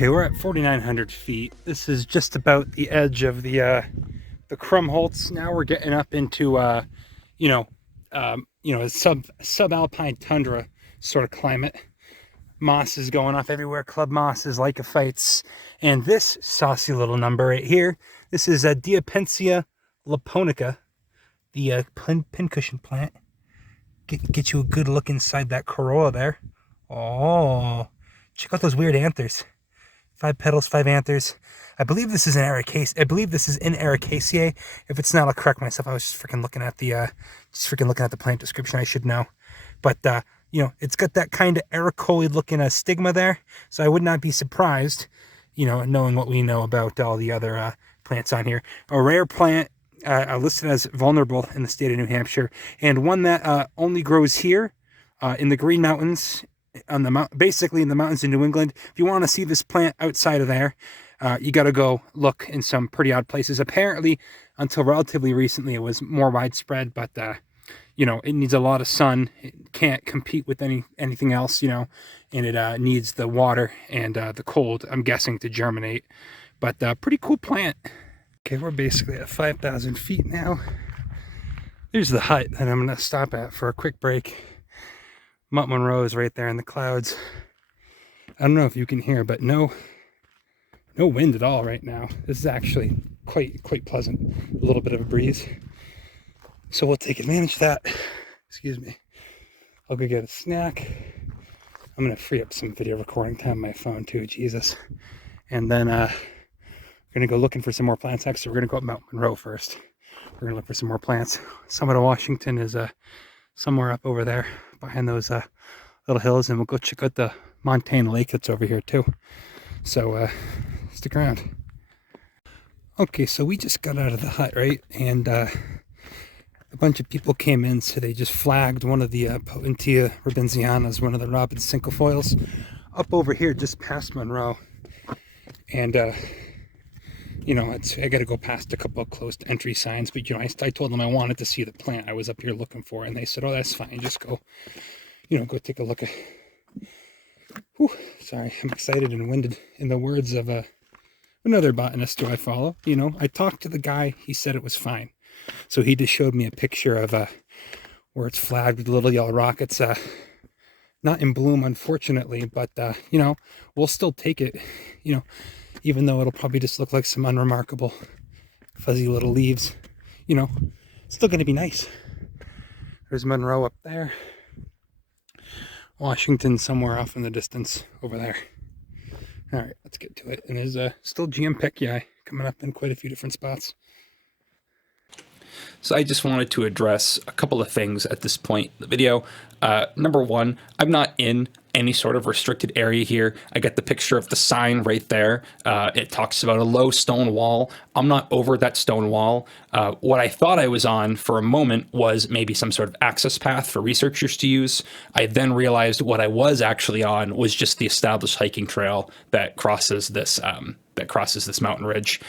Okay, we're at 4,900 feet. This is just about the edge of the Krumholtz. Now we're getting up into a subalpine tundra sort of climate. Moss is going off everywhere. Club mosses, lycophytes, and this saucy little number right here. This is a Diapensia lapponica, the pincushion plant. Get you a good look inside that corolla there. Oh, check out those weird anthers. 5 petals, 5 anthers. I believe this is an Ericaceae. I believe this is in Ericaceae. If it's not, I'll correct myself. I was just freaking looking at the plant description. I should know. But it's got that kind of ericoid looking stigma there. So I would not be surprised, knowing what we know about all the other plants on here. A rare plant listed as vulnerable in the state of New Hampshire, and one that only grows here in the Green Mountains. Basically in the mountains in New England. If you want to see this plant outside of there, you got to go look in some pretty odd places. Apparently, until relatively recently, it was more widespread, but it needs a lot of sun. It can't compete with anything else, and it needs the water and the cold, I'm guessing, to germinate. But pretty cool plant. Okay, we're basically at 5,000 feet now. There's the hut that I'm going to stop at for a quick break. Mount Monroe is right there in the clouds. I don't know if you can hear, but no wind at all right now. This is actually quite pleasant. A little bit of a breeze. So we'll take advantage of that. Excuse me. I'll go get a snack. I'm going to free up some video recording time on my phone too, Jesus. And then we're going to go looking for some more plants. Actually, we're going to go up Mount Monroe first. We're going to look for some more plants. Summit of Washington is somewhere up over there behind those little hills, and we'll go check out the Montane Lake that's over here too. So stick around. Okay, so we just got out of the hut, right? And a bunch of people came in, so they just flagged one of the Potentilla robbinsianas, one of the Robbin Cinquefoils, up over here just past Monroe. And I got to go past a couple of closed entry signs, but I told them I wanted to see the plant I was up here looking for, and they said, "Oh, that's fine. Just go, go take a look." Sorry, I'm excited and winded. In the words of another botanist who I follow, I talked to the guy. He said it was fine, so he just showed me a picture of where it's flagged with little yellow rockets. Not in bloom, unfortunately, but we'll still take it. Even though it'll probably just look like some unremarkable fuzzy little leaves, it's still going to be nice. There's Monroe up there. Washington somewhere off in the distance over there. All right, let's get to it. And there's still GM Pecii coming up in quite a few different spots. So I just wanted to address a couple of things at this point in the video. Number one, I'm not in any sort of restricted area here. I got the picture of the sign right there. It talks about a low stone wall. I'm not over that stone wall. What I thought I was on for a moment was maybe some sort of access path for researchers to use. I then realized what I was actually on was just the established hiking trail that crosses this mountain ridge.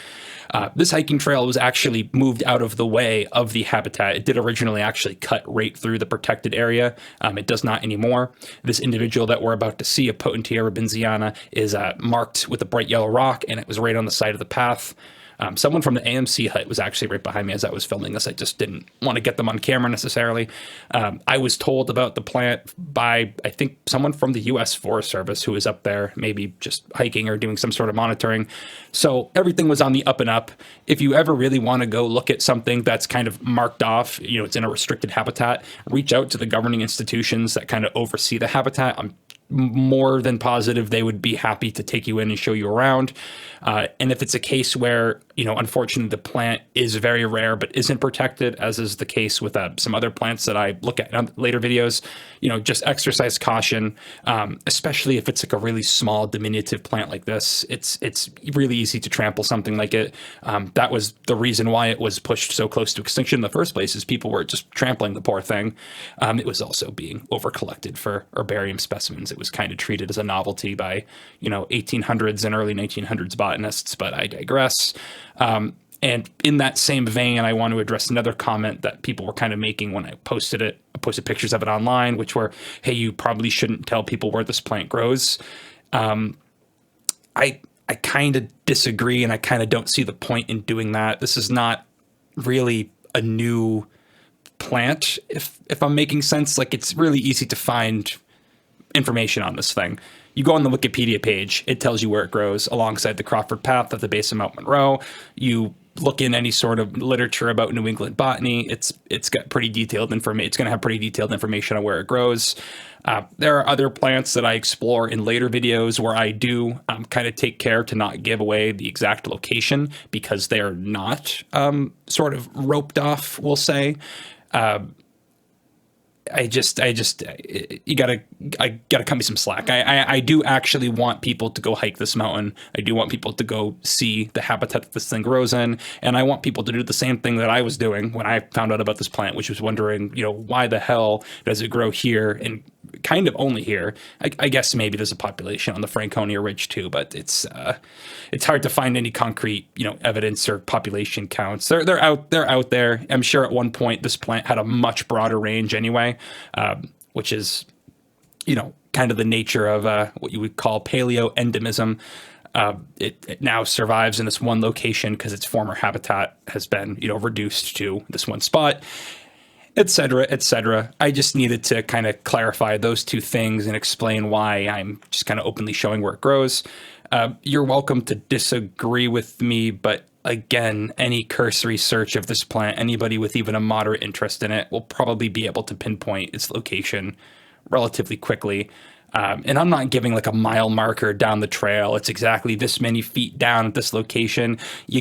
This hiking trail was actually moved out of the way of the habitat. It did originally actually cut right through the protected area. It does not anymore. This individual that we're about to see, a Potentilla robbinsiana, is marked with a bright yellow rock, and it was right on the side of the path. Someone from the AMC hut was actually right behind me as I was filming this. I just didn't want to get them on camera necessarily. I was told about the plant by, I think, someone from the U.S. Forest Service who was up there, maybe just hiking or doing some sort of monitoring. So everything was on the up and up. If you ever really want to go look at something that's kind of marked off, it's in a restricted habitat, reach out to the governing institutions that kind of oversee the habitat. I'm more than positive they would be happy to take you in and show you around. And if it's a case where, unfortunately the plant is very rare but isn't protected, as is the case with some other plants that I look at in later videos, just exercise caution, especially if it's like a really small diminutive plant like this. It's really easy to trample something like it. That was the reason why it was pushed so close to extinction in the first place, is people were just trampling the poor thing. It was also being over collected for herbarium specimens. It was kind of treated as a novelty by, 1800s and early 1900s botanists, but I digress. And in that same vein, I want to address another comment that people were kind of making when I posted it. I posted pictures of it online, which were, hey, you probably shouldn't tell people where this plant grows. I kind of disagree, and I kind of don't see the point in doing that. This is not really a new plant, if I'm making sense. Like, it's really easy to find information on this thing. You go on the Wikipedia page, it tells you where it grows alongside the Crawford Path at the base of Mount Monroe. You look in any sort of literature about New England botany, it's got pretty detailed information. It's going to have pretty detailed information on where it grows. There are other plants that I explore in later videos where I do kind of take care to not give away the exact location, because they're not sort of roped off, we'll say. I gotta cut me some slack. I do actually want people to go hike this mountain. I do want people to go see the habitat that this thing grows in, and I want people to do the same thing that I was doing when I found out about this plant, which was wondering, why the hell does it grow here and kind of only here? I guess maybe there's a population on the Franconia Ridge too, but it's hard to find any concrete, evidence or population counts. They're out there. I'm sure at one point this plant had a much broader range anyway, which is, kind of the nature of what you would call paleo endemism. It now survives in this one location because its former habitat has been, reduced to this one spot, et cetera, et cetera. I just needed to kind of clarify those two things and explain why I'm just kind of openly showing where it grows. You're welcome to disagree with me, but again, any cursory search of this plant, anybody with even a moderate interest in it will probably be able to pinpoint its location relatively quickly. And I'm not giving like a mile marker down the trail. It's exactly this many feet down at this location. You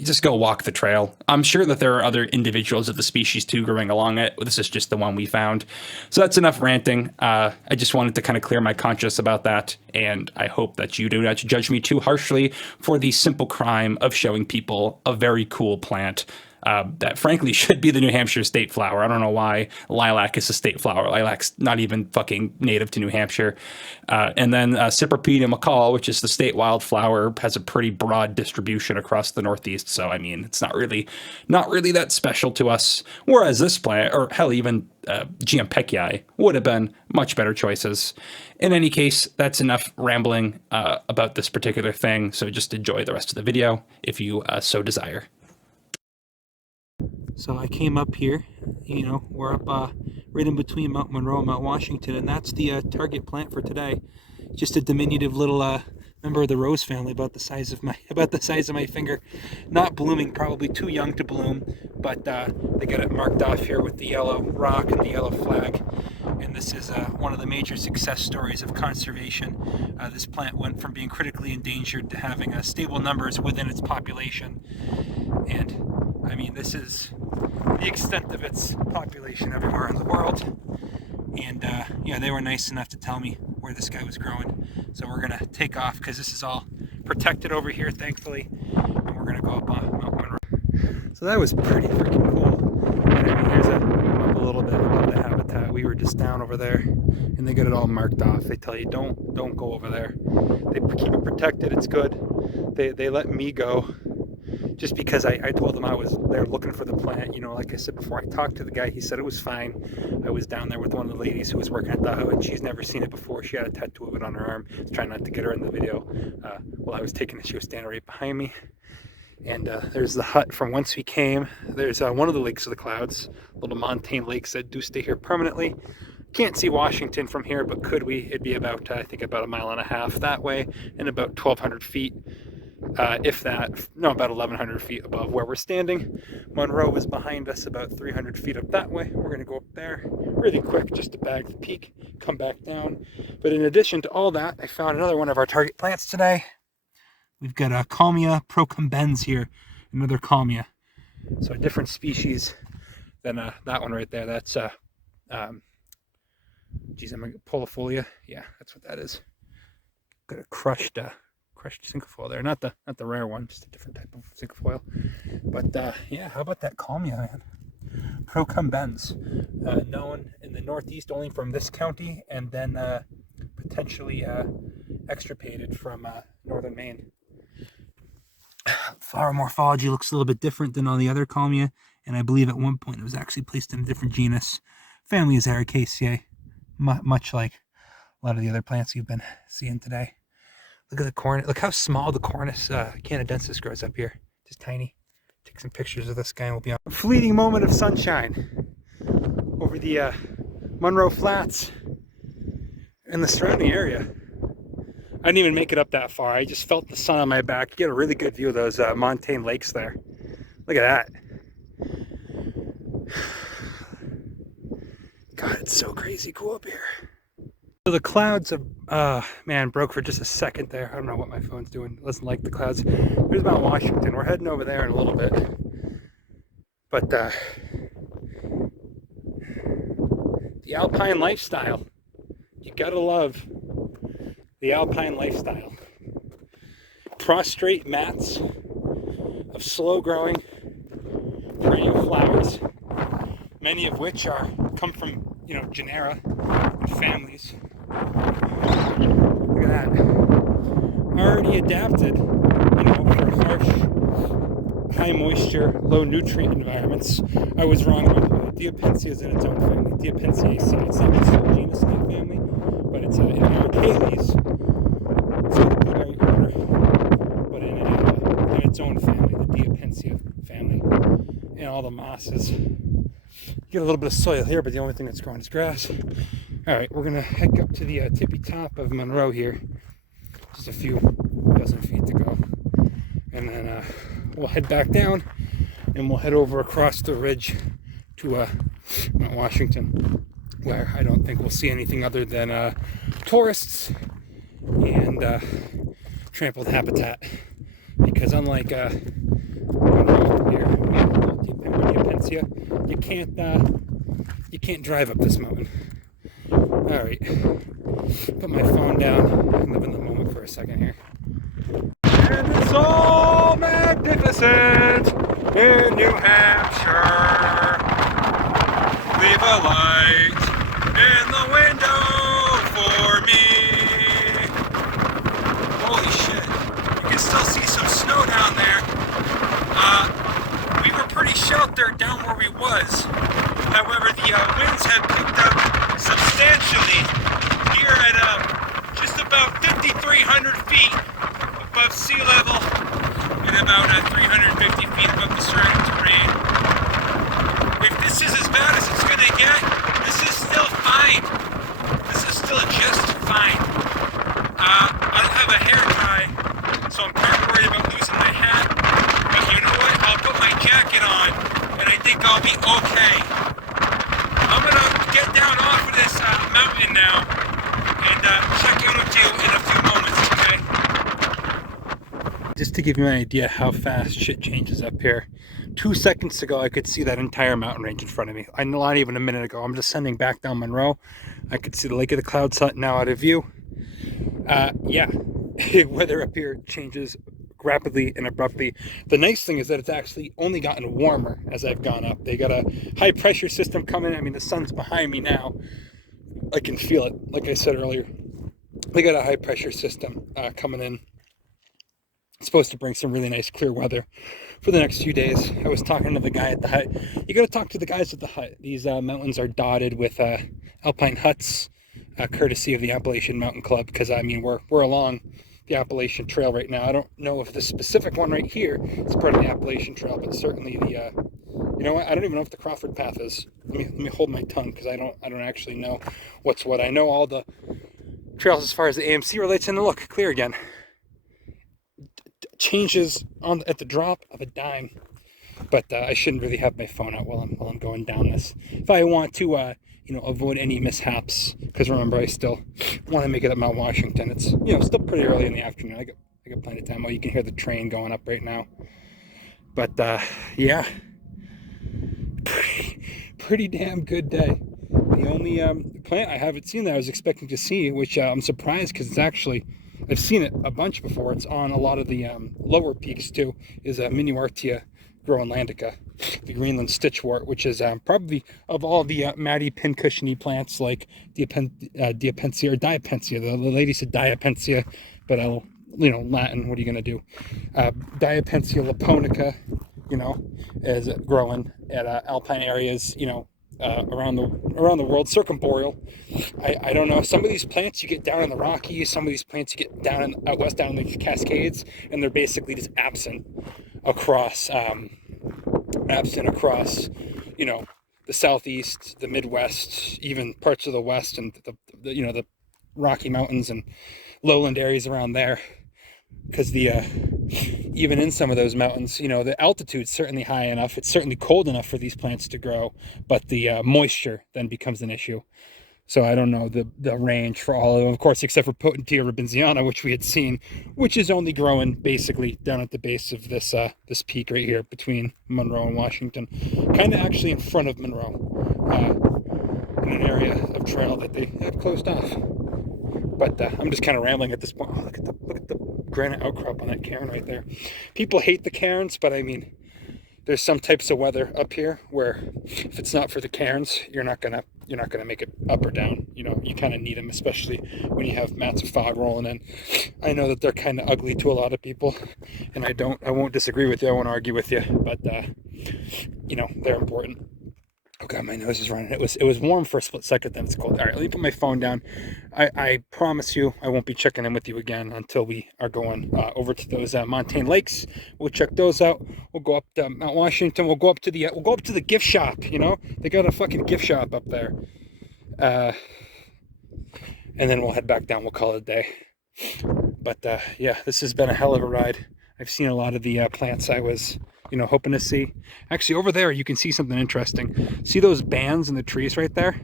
just go walk the trail. I'm sure that there are other individuals of the species too growing along it. This is just the one we found. So that's enough ranting. I just wanted to kind of clear my conscience about that. And I hope that you do not judge me too harshly for the simple crime of showing people a very cool plant that frankly should be the New Hampshire state flower. I don't know why lilac is a state flower. Lilac's not even fucking native to New Hampshire. And then Cypripedium McCall, which is the state wildflower, has a pretty broad distribution across the Northeast. So, I mean, it's not really that special to us. Whereas this plant, or hell, even Giampecii, would have been much better choices. In any case, that's enough rambling about this particular thing. So just enjoy the rest of the video if you so desire. So I came up here, we're up right in between Mount Monroe and Mount Washington, and that's the target plant for today. Just a diminutive little member of the rose family, about the size of my finger. Not blooming, probably too young to bloom, but they got it marked off here with the yellow rock and the yellow flag. And this is one of the major success stories of conservation. This plant went from being critically endangered to having stable numbers within its population. And I mean, this is the extent of its population everywhere in the world. And yeah, they were nice enough to tell me where this guy was growing. So we're gonna take off because this is all protected over here, thankfully. And we're gonna go up on Mount Monroe. So that was pretty freaking cool. And I mean, here's up a little bit above the habitat. We were just down over there, and they got it all marked off. They tell you don't go over there. They keep it protected. It's good. They let me go. Just because I told them I was there looking for the plant. Like I said before, I talked to the guy. He said it was fine. I was down there with one of the ladies who was working at the hut, and she's never seen it before. She had a tattoo of it on her arm. I was trying not to get her in the video. While I was taking it, she was standing right behind me. And there's the hut from whence we came. There's one of the lakes of the clouds, little montane lakes that do stay here permanently. Can't see Washington from here, but could we? It'd be about, I think, about 1.5 miles that way, and about 1,200 feet. If that, no, about 1,100 feet above where we're standing. Monroe is behind us, about 300 feet up that way. We're going to go up there really quick just to bag the peak, come back down. But in addition to all that, I found another one of our target plants today. We've got a Calmia procumbens here, another Calmia. So a different species than that one right there. That's polifolia. Yeah, that's what that is. Got a crushed Cinquefoil there, not the rare one, just a different type of Cinquefoil. But yeah, how about that Calmia, man? Procumbens, known in the Northeast only from this county, and then potentially extirpated from northern Maine. Flower morphology looks a little bit different than all the other Calmia, and I believe at one point it was actually placed in a different genus. Family is Ericaceae, much like a lot of the other plants you've been seeing today. Look at the corn. Look how small the Cornus canadensis grows up here. Just tiny. Take some pictures of this guy and we'll be on. A fleeting moment of sunshine over the Monroe Flats and the surrounding area. I didn't even make it up that far. I just felt the sun on my back. You get a really good view of those montane lakes there. Look at that. God, it's so crazy cool up here. So the clouds have, man, broke for just a second there. I don't know what my phone's doing. It doesn't like the clouds. There's Mount Washington. We're heading over there in a little bit. But the alpine lifestyle. You gotta love the alpine lifestyle. Prostrate mats of slow growing perennial flowers, many of which come from, you know, genera and families. Look at that. Already adapted, you know, for harsh, high moisture, low nutrient environments. I was wrong about the way. Diapensia is in its own family. Diapensiaceae. It's not its whole genus in the family, but it's in Ammonoosuc, so the blueberry order, but in its own family, the Diapensia family, and all the mosses. You get a little bit of soil here, but the only thing that's growing is grass. All right, we're gonna hike up to the tippy top of Monroe here. Just a few dozen feet to go, and then we'll head back down, and we'll head over across the ridge to Mount Washington, where I don't think we'll see anything other than tourists and trampled habitat, because unlike Diapensia, you can't drive up this mountain. All right, put my phone down and live in the moment for a second here. And it's all magnificent in New Hampshire. Leave a light in the window for me. Holy shit. You can still see some snow down there. We were pretty sheltered down where we was. However, the winds have picked up substantially here at just about 5,300 feet above sea level and about 350 feet above the surrounding terrain. If this is as bad as it's gonna get, this is still fine. This is still just fine. I don't have a hair tie, so I'm kind of worried about losing my hat. But you know what? I'll put my jacket on, and I think I'll be okay. I'm gonna get down off of this mountain now, and check in with you in a few moments, okay? Just to give you an idea how fast shit changes up here. 2 seconds ago, I could see that entire mountain range in front of me. Not even a minute ago. I'm descending back down Monroe. I could see the Lake of the Clouds hut now out of view. Yeah, weather up here changes rapidly and abruptly. The nice thing is that it's actually only gotten warmer as I've gone up. They got a high pressure system coming. I mean, the sun's behind me now. I can feel it. Like I said earlier, they got a high pressure system coming in. It's supposed to bring some really nice clear weather for the next few days. I was talking to the guy at the hut. You got to talk to the guys at the hut. These mountains are dotted with alpine huts, courtesy of the Appalachian Mountain Club, because I mean we're along the Appalachian Trail right now. I don't know if the specific one right here is part of the Appalachian Trail, but certainly the you know what? I don't even know if the Crawford Path is. Let me hold my tongue, because I don't actually know what's what. I know all the trails as far as the AMC relates, and look, clear again. Changes at the drop of a dime. But I shouldn't really have my phone out while I'm going down this. If I want to you know, avoid any mishaps, because remember, I still want to make it up Mount Washington. It's, you know, still pretty early in the afternoon. I got plenty of time. Well, you can hear the train going up right now. But yeah, pretty damn good day. The only plant I haven't seen that I was expecting to see, which I'm surprised, because it's actually, I've seen it a bunch before. It's on a lot of the lower peaks too, is Minuartia groenlandica, the Greenland stitchwort, which is probably, of all the matty pincushiony plants like Diapensia or Diapensia. The lady said Diapensia, but I'll, you know, Latin, what are you going to do? Diapensia lapponica, you know, is growing at alpine areas, you know, around the world, circumboreal. I don't know. Some of these plants you get down in the Rockies. Some of these plants you get down out west, down in the Cascades, and they're basically just absent across, you know, the Southeast, the Midwest, even parts of the West, and the you know, the Rocky Mountains and lowland areas around there. Because even in some of those mountains, you know, the altitude's certainly high enough. It's certainly cold enough for these plants to grow, but the moisture then becomes an issue. So I don't know the range for all of them, of course, except for Potentilla robbinsiana, which we had seen, which is only growing basically down at the base of this this peak right here between Monroe and Washington, kind of actually in front of Monroe, in an area of trail that they have closed off. But I'm just kind of rambling at this point. Oh, look at the granite outcrop on that cairn right there. People hate the cairns, but I mean, there's some types of weather up here where if it's not for the cairns, you're not gonna make it up or down. You know, you kind of need them, especially when you have mats of fog rolling in. I know that they're kind of ugly to a lot of people, and I won't disagree with you. I won't argue with you, but you know, they're important. Oh God, my nose is running. It was warm for a split second, then it's cold. All right, let me put my phone down. I promise you I won't be checking in with you again until we are going over to those montane lakes. We'll check those out. We'll go up to Mount Washington. We'll go up to the gift shop. You know, they got a fucking gift shop up there. And then we'll head back down. We'll call it a day. But yeah, this has been a hell of a ride. I've seen a lot of the plants I was, you know, hoping to see. Actually, over there you can see something interesting. See those bands in the trees right there?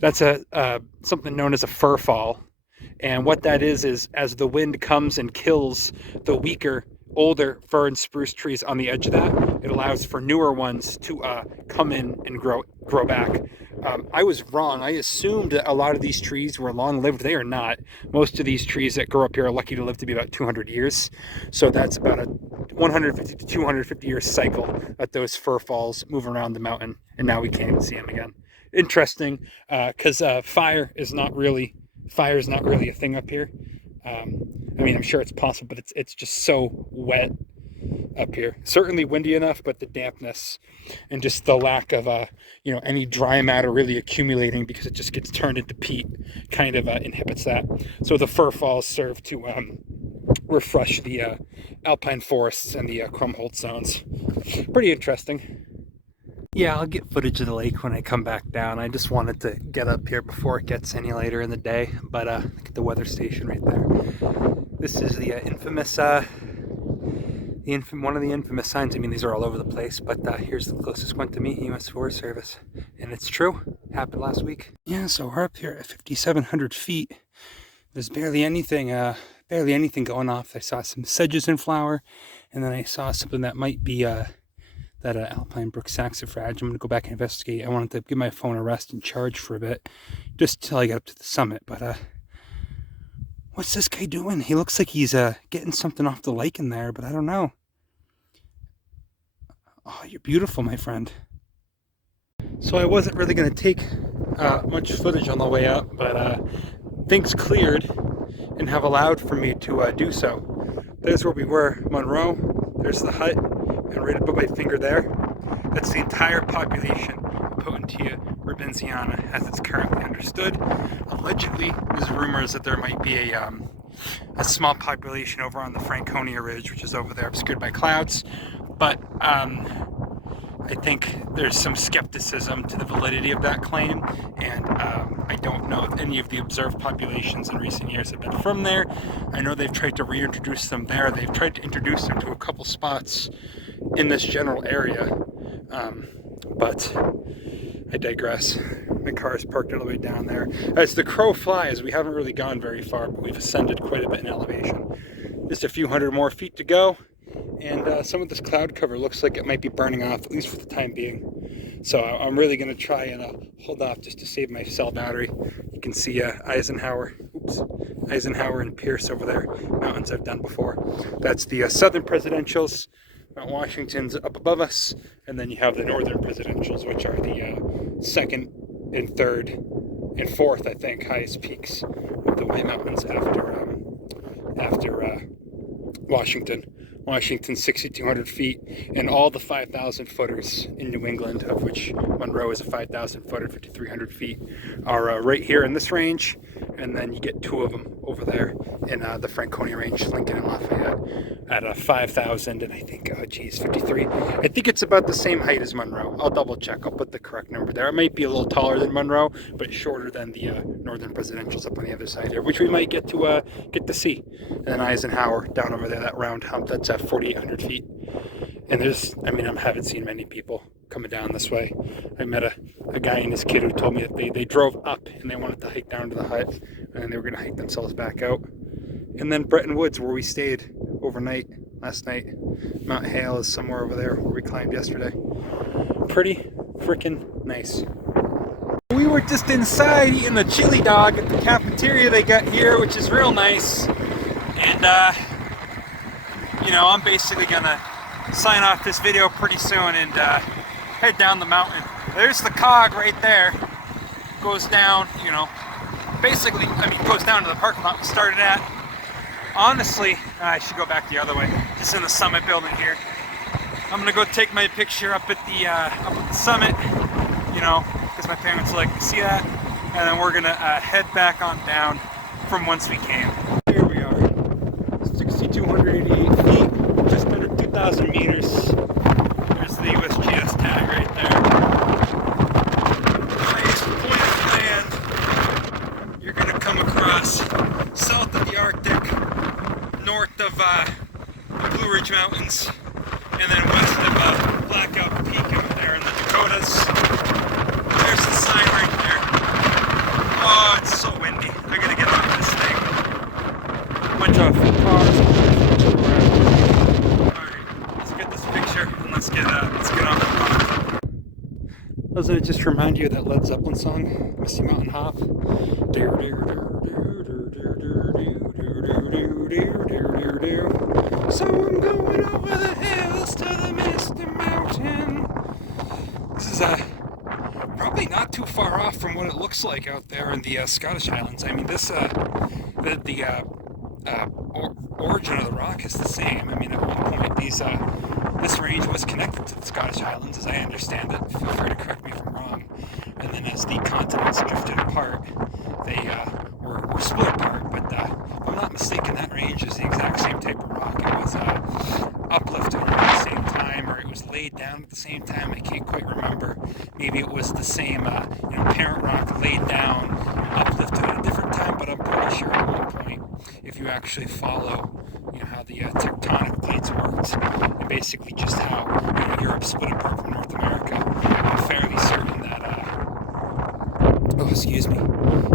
That's something known as a fir fall. And what that is as the wind comes and kills the weaker, older fir and spruce trees on the edge of that, it allows for newer ones to come in and grow back. I was wrong. I assumed that a lot of these trees were long-lived. They are not. Most of these trees that grow up here are lucky to live to be about 200 years. So that's about a 150 to 250 year cycle that those fir falls move around the mountain, and now we can't even see them again. Interesting, because fire is not really a thing up here. I mean, I'm sure it's possible, but it's just so wet up here. Certainly windy enough, but the dampness and just the lack of you know, any dry matter really accumulating because it just gets turned into peat kind of inhibits that. So the fir falls serve to refresh the alpine forests and the Krumholtz zones. Pretty interesting. Yeah, I'll get footage of the lake when I come back down. I just wanted to get up here before it gets any later in the day. But look at the weather station right there. This is the infamous, one of the infamous signs. I mean, these are all over the place, but here's the closest one to me, U.S. Forest Service. And it's true. Happened last week. Yeah, so we're up here at 5,700 feet. There's barely anything going off. I saw some sedges in flower, and then I saw something that might be that alpine brook saxifrage. I'm going to go back and investigate. I wanted to give my phone a rest and charge for a bit, just till I get up to the summit. But what's this guy doing? He looks like he's getting something off the lake in there, but I don't know. Oh, you're beautiful, my friend. So I wasn't really going to take much footage on the way up, but things cleared and have allowed for me to do so. There's where we were, Monroe. There's the hut, and right above my finger there, that's the entire population of Potentilla robbinsiana as it's currently understood. Allegedly, there's rumors that there might be a small population over on the Franconia Ridge, which is over there obscured by clouds, but I think there's some skepticism to the validity of that claim, and I don't know if any of the observed populations in recent years have been from there. I know they've tried to reintroduce them there. They've tried to introduce them to a couple spots in this general area, but I digress. My car is parked all the way down there. As the crow flies, we haven't really gone very far, but we've ascended quite a bit in elevation. Just a few hundred more feet to go. And some of this cloud cover looks like it might be burning off, at least for the time being. So I'm really going to try and hold off just to save my cell battery. You can see Eisenhower and Pierce over there, mountains I've done before. That's the southern presidentials. Mount Washington's up above us, and then you have the northern presidentials, which are the second and third and fourth, I think, highest peaks of the White Mountains after Washington. Washington 6,200 feet, and all the 5,000 footers in New England, of which Monroe is a 5,000 footer, 5,300 feet, are right here in this range, and then you get two of them over there in the Franconia range, Lincoln and Lafayette, at 5,000, and I think, 53. I think it's about the same height as Monroe. I'll double check. I'll put the correct number there. It might be a little taller than Monroe, but shorter than the northern presidentials up on the other side here, which we might get to see. And then Eisenhower down over there, that round hump, that's at 4,800 feet. And there's, I mean, I haven't seen many people coming down this way. I met a guy and his kid who told me that they drove up and they wanted to hike down to the hut, and then they were going to hike themselves back out. And then Bretton Woods, where we stayed overnight last night, Mount Hale is somewhere over there where we climbed yesterday. Pretty freaking nice. We were just inside eating the chili dog at the cafeteria they got here, which is real nice. And you know, I'm basically gonna sign off this video pretty soon and head down the mountain. There's the cog right there. Goes down, you know, basically, I mean, goes down to the parking lot we started at. Honestly, I should go back the other way, just in the summit building here. I'm gonna go take my picture up at the summit, you know, because my parents like to see that, and then we're gonna head back on down from whence we came. Here we are, 6,288 feet, just under 2,000 meters. There's the USGS tag right there. Highest point of land you're gonna come across, south of the Arctic, north of the Blue Ridge Mountains, and then west of Blackout Peak out there in the Dakotas. There's the sign right there. Oh, it's so windy. I gotta get off this thing. Bunch of cars. Alright, let's get this picture and let's get off the road. Doesn't it just remind you of that Led Zeppelin song, Misty Mountain Hop? So I'm going over the hills to the Misty Mountain. This is probably not too far off from what it looks like out there in the Scottish Highlands. I mean, this origin of the rock is the same. I mean, at one point this range was connected to the Scottish Highlands, as I understand it. Feel free to correct me if I'm wrong. And then as the continents drifted apart, they were split apart. But if I'm not mistaken, that range is the exact same type of rock. It was uplifted at the same time, or it was laid down at the same time. I can't quite remember. Maybe it was the same, parent rock laid down, uplifted at a different time. But I'm pretty sure at one point, if you actually follow, how the tectonic plates worked, and basically just how Europe split apart from North America, I'm fairly certain that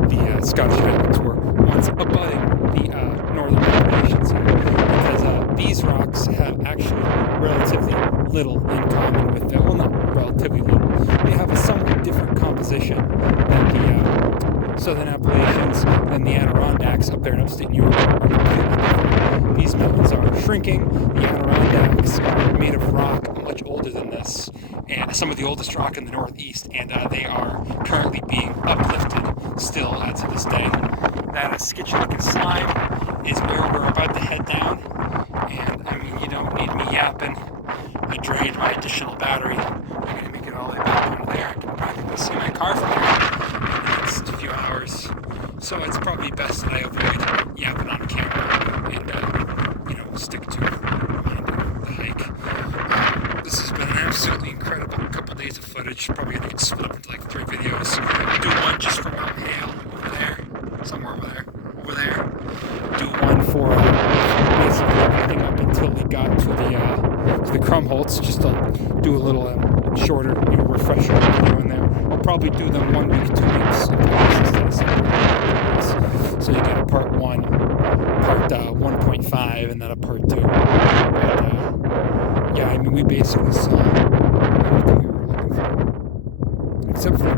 the Scottish Highlands were once abutting the northern populations here, because these rocks have actually relatively little in common with them. Well, not relatively little. They have a somewhat different composition than the Southern Appalachians and the Adirondacks up there in upstate New York are completely different. These mountains are shrinking. The Adirondacks are made of rock much older than this, and some of the oldest rock in the Northeast, and they are currently being uplifted still to this day. That sketchy looking slime is where we're about to head down, and I mean, you don't need me yapping. I drained my additional battery. I'm going to make it all the way back down there. I can practically see my car from here in the next few hours. So it's probably best that I avoid yapping on camera and, stick to the hike. This has been an absolutely incredible couple days of footage. Probably going to get split up into like 3 videos. Do one just for Mount Hale over there, somewhere over there. Do one for basically everything up until we got to the Krumholtz, just to do a little shorter, refresher video in there. I'll probably do them 1 week, 2 weeks instead of 7 weeks. So you get a part 1, part 1.5, and then a part 2. But, I mean, we basically saw everything we were looking for, except for the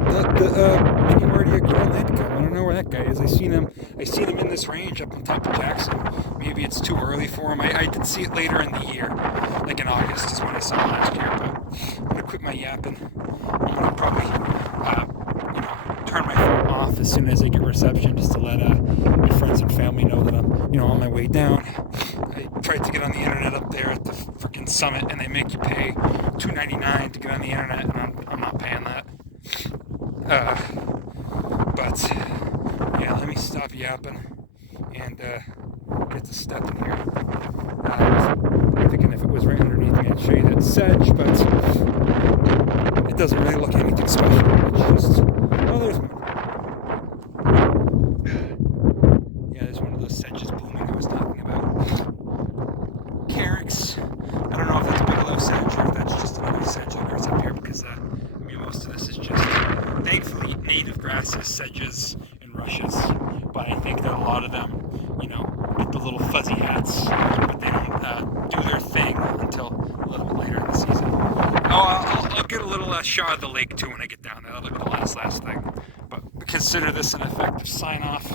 mini Mardia Groenlandica. I don't know where that guy is. I seen him in this range up on top of Jackson. Maybe it's too early for him. I did see it later in the year, like in August is when I saw him last year. But I'm gonna quit my yapping. I'm gonna probably turn my phone off as soon as I get reception, just to let my friends and family know that I'm on my way down. I tried to get on the internet up there at summit, and they make you pay $2.99 to get on the internet, and I'm not paying that. But yeah, let me stop yapping and get to step in here. I'm thinking if it was right underneath me, I'd show you that sedge, but it doesn't really look anything special. It's just, oh, there's one. Yeah, there's one of those sedges blooming I was talking about. Carex. I don't know if that's a bigelow sedge or if that's just another sedge that grows up here, because I mean, most of this is just, thankfully, native grasses, sedges, and rushes. But I think that a lot of them, you know, get the little fuzzy hats, but they don't do their thing until a little bit later in the season. Oh, I'll get a little shot of the lake too when I get down there. That'll be the last thing. But consider this an effective sign off,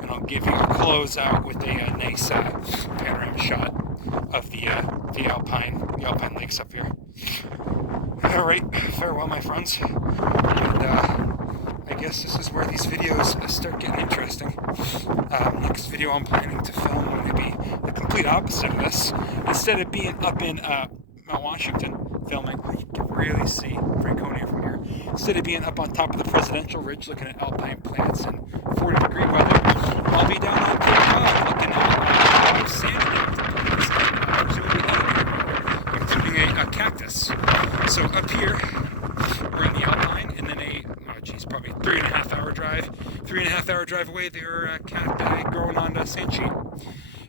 and I'll give you a close out with a nice panorama shot of the alpine lakes up here. All right, farewell, my friends. And I guess this is where these videos start getting interesting. Next video I'm planning to film will be the complete opposite of this. Instead of being up in Mount Washington filming, you can really see Franconia from here. Instead of being up on top of the Presidential Ridge looking at alpine plants and 40-degree weather, I'll be down on Cape Cod looking at sandy plants and including a cactus. So up here, we're in the alpine, and then probably 3.5 hour drive away, there are cacti growing on Sanchi.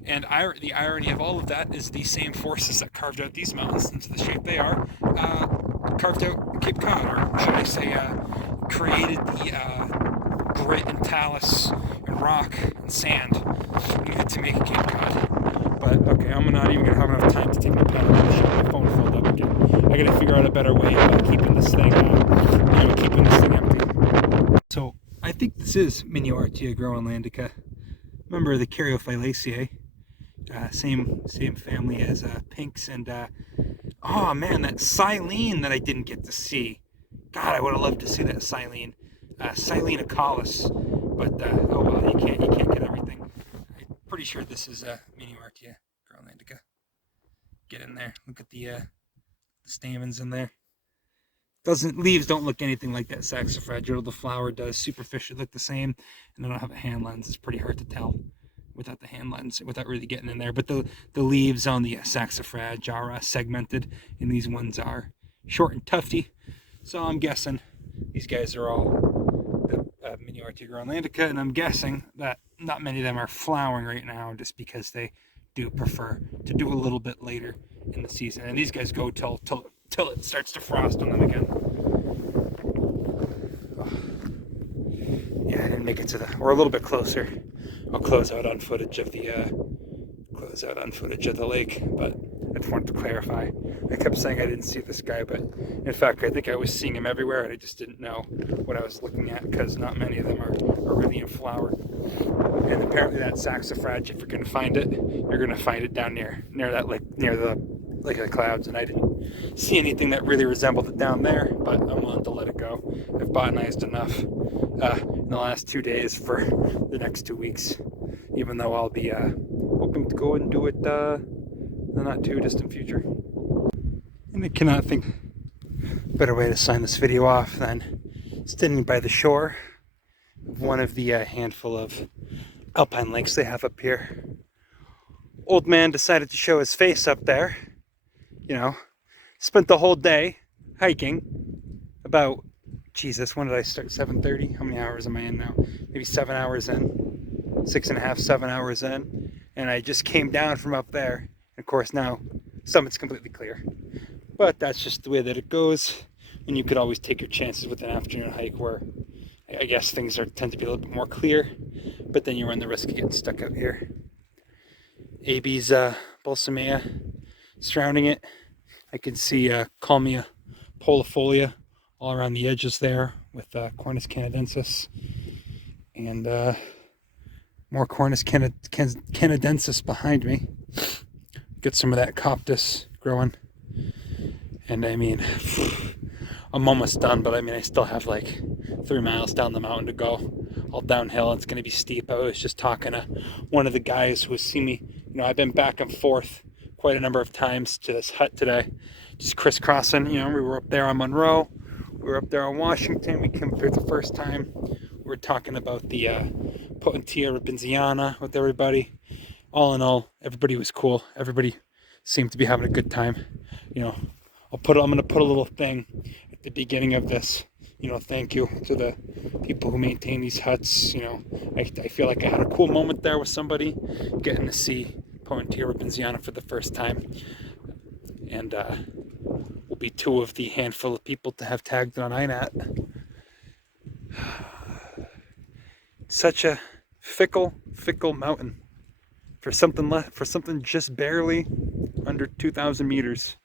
And the irony of all of that is the same forces that carved out these mountains into the shape they are, carved out Cape Cod, or should I say, created the grit and talus and rock and sand needed to make Cape Cod. But okay, I'm not even gonna have enough time to take my panorama shot. My phone filled up again. I gotta figure out a better way of keeping this thing empty. So I think this is Miniartia groenlandica. Remember the Caryophyllaceae, same family as pinks, and oh man, that silene that I didn't get to see. God, I would have loved to see that silene, Silenicollis, but oh well, you can't get everything. I'm pretty sure this is Miniartia groenlandica. Get in there. Look at the stamens in there. Leaves don't look anything like that saxifragile. The flower does. Superficially look the same, and I don't have a hand lens. It's pretty hard to tell without the hand lens, without really getting in there. But the leaves on the saxifrage are segmented, and these ones are short and tufty. So I'm guessing these guys are all the Miniartia groenlandica, and I'm guessing that not many of them are flowering right now, just because they do prefer to do a little bit later in the season. And these guys go till it starts to frost on them again. Oh. Yeah, I didn't make it to we're a little bit closer. I'll close out on footage of the lake, but I just wanted to clarify. I kept saying I didn't see this guy, but in fact I think I was seeing him everywhere, and I just didn't know what I was looking at, because not many of them are really in flower. And apparently that saxifrage, if you're going to find it, you're going to find it down near that lake, near the Lake of the Clouds, and I didn't see anything that really resembled it down there, but I'm willing to let it go. I've botanized enough in the last 2 days for the next 2 weeks, even though I'll be hoping to go and do it in the not too distant future. And I cannot think of a better way to sign this video off than standing by the shore of one of the handful of alpine lakes they have up here. Old man decided to show his face up there. You know, spent the whole day hiking. About, Jesus, when did I start? 7:30? How many hours am I in now? Maybe 7 hours in. 6.5, 7 hours in. And I just came down from up there. And of course now, summit's completely clear. But that's just the way that it goes. And you could always take your chances with an afternoon hike where I guess things tend to be a little bit more clear. But then you run the risk of getting stuck out here. AB's balsamea surrounding it. I can see Calmia polifolia all around the edges there, with Cornus canadensis, and more Cornus canadensis behind me. Get some of that coptis growing, and I mean, I'm almost done, but I mean, I still have like 3 miles down the mountain to go, all downhill. It's going to be steep. I was just talking to one of the guys who was seeing me. You know, I've been back and forth quite a number of times to this hut today, just crisscrossing. You know, we were up there on Monroe, we were up there on Washington. We came up here the first time. We were talking about the Potentilla robbinsiana with everybody. All in all, everybody was cool. Everybody seemed to be having a good time. You know, I'm gonna put a little thing at the beginning of this. You know, thank you to the people who maintain these huts. You know, I feel like I had a cool moment there with somebody, getting to see Potentilla robbinsiana for the first time. And we'll be two of the handful of people to have tagged it on INAT. Such a fickle mountain for something just barely under 2,000 meters.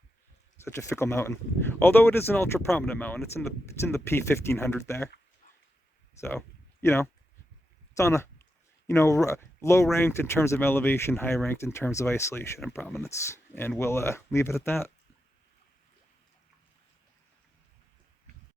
Such a fickle mountain. Although it is an ultra prominent mountain, it's in the P1500 there. So, you know, it's on a, you know, low ranked in terms of elevation, high ranked in terms of isolation and prominence. And we'll leave it at that.